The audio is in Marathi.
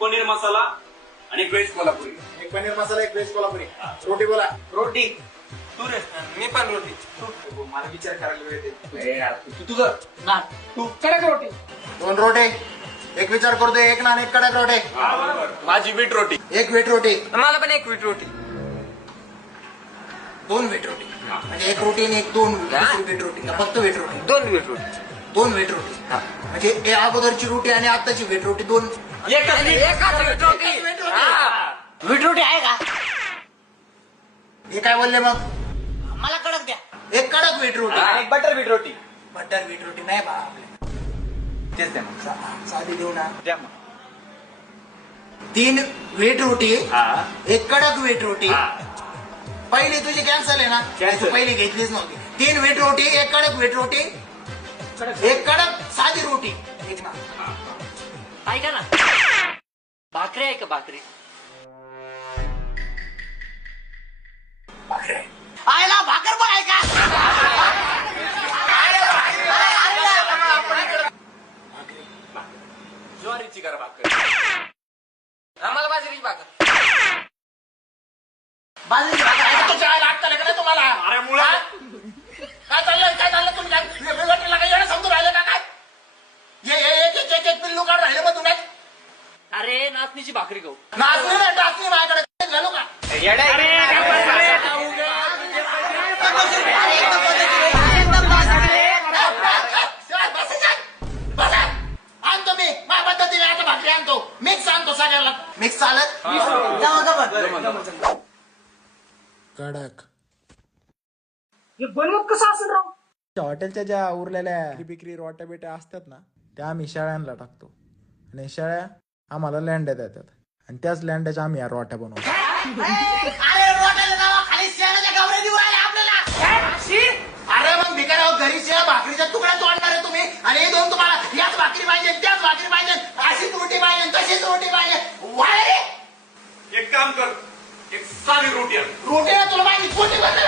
पनीर मसाला आणि एक व्हेज कोल्हापुरी. एक पनीर मसाला, एक व्हेज कोल्हापुरी. रोटी बोला. रोटी. तू रे. मी पण रोटी. तू मला विचार करायला वेळ दे. तू तुझं ना तू कडक रोटी. 2 रोटे. एक विचार करतोय, एक नान, एक कडक रोटे. माझी वीट रोटी. एक व्हीट रोटी. मला पण एक वीट रोटी. 2 व्हीट रोटी. म्हणजे एक रोटी आणि एक 2 व्हीट रोटी का फक्त व्हीट रोटी? 2 वीट रोटी. 2 व्हीट रोटी. म्हणजे हे अगोदरची रोटी आणि आताची व्हीट रोटी 2. एकाच वीट रोटी. वीट रोटी आहे का? हे काय बोलले मग? मला कडक द्या. एक कडक व्हीट रोटी. आणि एक बटर वीट रोटी. बटर व्हीट रोटी नाही बा आपल्या. तेच द्या मग. साधी देऊ ना. द्या मग. 3 व्हीट रोटी, हा. एक कडक व्हीट रोटी. हा. पहिली तुझी कॅन्सल आहे ना? Cancel. तू पहिली घेतलीच नव्हती. 3 व्हीट रोटी, एक कडक व्हीट रोटी, एक कडक साधी रोटी. एक ना. ऐका ना, भाकरी आहे का भाकरी? भाकरी. आयला भाकर पण आहे का? ज्वारीची करा भाकर. आम्हाला बाजरीची भाकर. बाजरीची भाकर आहे का? तुझ्या आईला अक्कल आहे का नाही तुम्हाला? अरे मुळा. काय चाललं तुम्ही? वेगवेगळ्या लागा येणं समजून राहिले का काय? एक पिल्लू काढ राहिले मग तुम्ही. अरे नाचणीची भाकरी खाऊ. नाचणी नाही, टाचणी माझ्याकडे घालू का? बसा. आणतो मी माझ्या पद्धतीने आता भाकरी आणतो. मिक्स आणतो सगळ्याला. मिक्स चालत. कडक. हे बनवत कसं असेल राव? हॉटेलच्या ज्या उरलेल्या बिक्री रोट्या बिट्या असतात ना, त्या आम्ही शेळ्यांना टाकतो आणि शेळ्या आम्हाला लेंड्या देतात आणि त्याच लेंड्याच्या आम्ही या रोट्या बनवतो. अरे रोट्याला जावा, खाली शेणाच्या गावऱ्या देऊ राहिले आपल्याला. अरे मग भिकाराव, घरी शेळ्या भाकरीचा तुकडा तोडणार आहे तुम्ही आणि हे दोन तुम्हाला याच भाकरी पाहिजे, त्याच भाकरी पाहिजे, अशीच रोटी पाहिजे, तशीच रोटी पाहिजे. वाय रे. एक काम कर, एक साधी रोटी आण. रोटीला तुला माहिती कोटी बनते